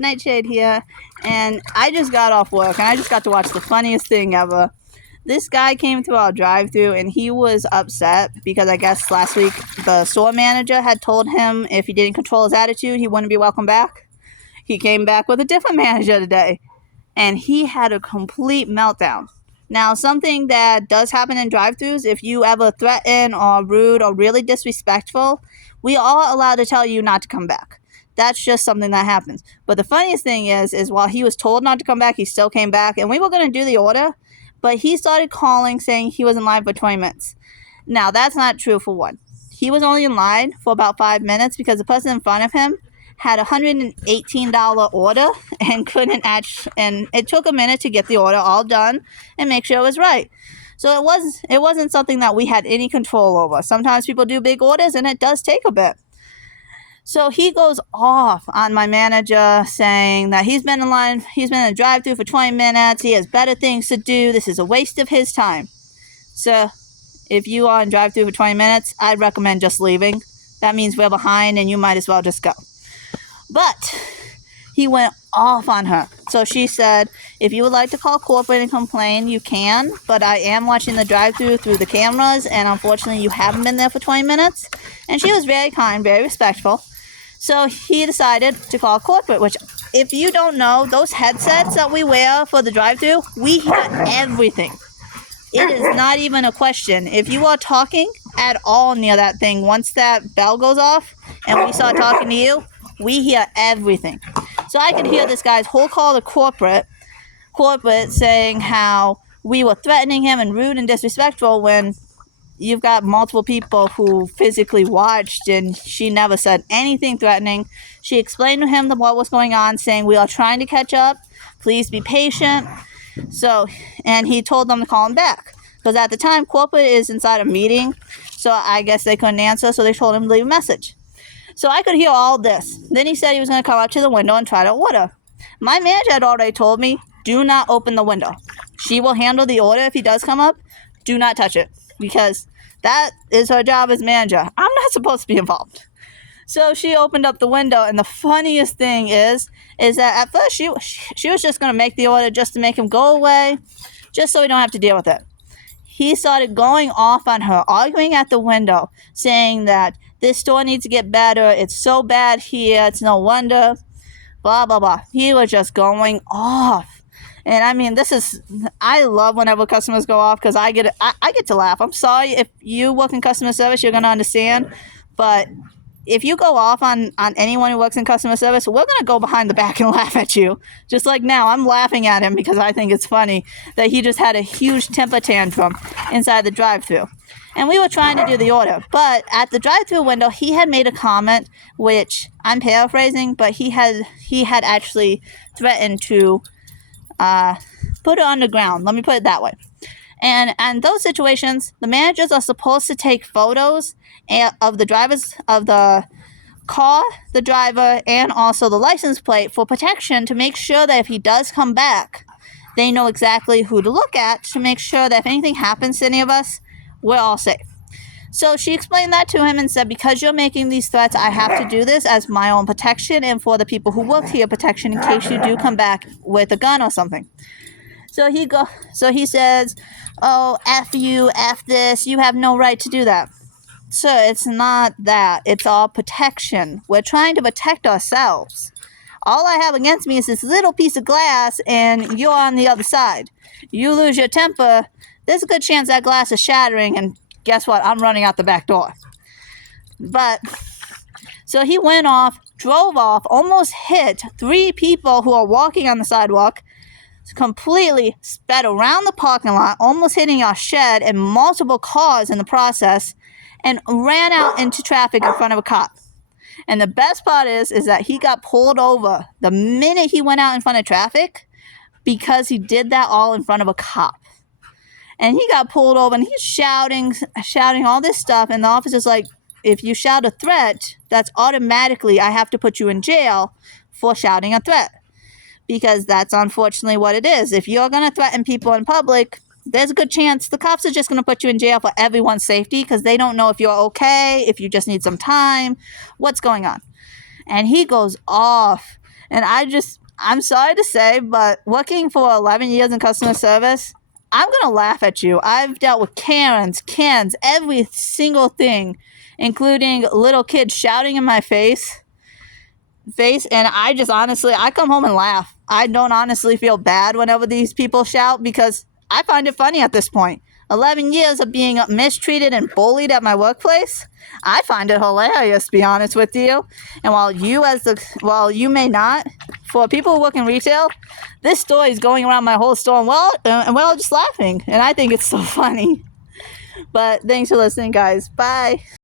Nightshade here, and I just got off work, and I just got to watch the funniest thing ever. This guy came through our drive-thru, and he was upset because I guess last week the store manager had told him if he didn't control his attitude, he wouldn't be welcome back. He came back with a different manager today, and he had a complete meltdown. Now, something that does happen in drive-thrus, if you ever threaten or rude or really disrespectful, we are allowed to tell you not to come back. That's just something that happens. But the funniest thing is while he was told not to come back, he still came back, and we were going to do the order, but he started calling saying he was in line for 20 minutes. Now, that's not true for one. He was only in line for about 5 minutes because the person in front of him had a $118 order and and it took a minute to get the order all done and make sure it was right. So it wasn't something that we had any control over. Sometimes people do big orders and it does take a bit. So he goes off on my manager saying that he's been in a drive-thru for 20 minutes, he has better things to do, this is a waste of his time. So if you are in drive-thru for 20 minutes, I'd recommend just leaving. That means we're behind and you might as well just go. But he went off on her. So she said, if you would like to call corporate and complain, you can, but I am watching the drive-thru through the cameras, and unfortunately you haven't been there for 20 minutes. And she was very kind, very respectful. So he decided to call corporate, which, if you don't know, those headsets that we wear for the drive-thru, we hear everything. It is not even a question. If you are talking at all near that thing, once that bell goes off and we start talking to you, we hear everything. So I could hear this guy's whole call to corporate saying how we were threatening him and rude and disrespectful when you've got multiple people who physically watched, and she never said anything threatening. She explained to him what was going on, saying we are trying to catch up. Please be patient. And he told them to call him back. Because at the time, corporate is inside a meeting, so I guess they couldn't answer, so they told him to leave a message. So I could hear all this. Then he said he was going to come up to the window and try to order. My manager had already told me, do not open the window. She will handle the order if he does come up. Do not touch it, because that is her job as manager. I'm not supposed to be involved. So she opened up the window, and the funniest thing is that at first she was just going to make the order just to make him go away, just so we don't have to deal with it. He started going off on her, arguing at the window, saying that this store needs to get better. It's so bad here. It's no wonder. Blah, blah, blah. He was just going off. And I mean, I love whenever customers go off because I get to laugh. I'm sorry if you work in customer service, you're going to understand. But if you go off on anyone who works in customer service, we're going to go behind the back and laugh at you. Just like now, I'm laughing at him because I think it's funny that he just had a huge temper tantrum inside the drive-thru. And we were trying to do the order. But at the drive-thru window, he had made a comment, which I'm paraphrasing, but he had actually threatened to put it on the ground. Let me put it that way. And in those situations, the managers are supposed to take photos of the drivers, of the car, the driver, and also the license plate for protection to make sure that if he does come back, they know exactly who to look at to make sure that if anything happens to any of us, we're all safe. So she explained that to him and said, because you're making these threats, I have to do this as my own protection and for the people who work here protection in case you do come back with a gun or something. So he says, oh, F you, F this, you have no right to do that. Sir, it's not that. It's all protection. We're trying to protect ourselves. All I have against me is this little piece of glass, and you're on the other side. You lose your temper, there's a good chance that glass is shattering, and guess what? I'm running out the back door. So he went off, drove off, almost hit 3 people who are walking on the sidewalk, completely sped around the parking lot, almost hitting our shed and multiple cars in the process, and ran out into traffic in front of a cop. And the best part is that he got pulled over the minute he went out in front of traffic because he did that all in front of a cop. And he got pulled over and he's shouting all this stuff. And the officer's like, if you shout a threat, that's automatically, I have to put you in jail for shouting a threat. Because that's unfortunately what it is. If you're going to threaten people in public, there's a good chance the cops are just going to put you in jail for everyone's safety because they don't know if you're okay, if you just need some time, what's going on. And he goes off. And I'm sorry to say, but working for 11 years in customer service, I'm going to laugh at you. I've dealt with Karens, cans, every single thing, including little kids shouting in my face, and I just honestly, I come home and laugh. I don't honestly feel bad whenever these people shout because I find it funny at this point. 11 years of being mistreated and bullied at my workplace, I find it hilarious, to be honest with you. And while you may not, for people who work in retail, this story is going around my whole store, and we're all just laughing, and I think it's so funny. But thanks for listening, guys. Bye.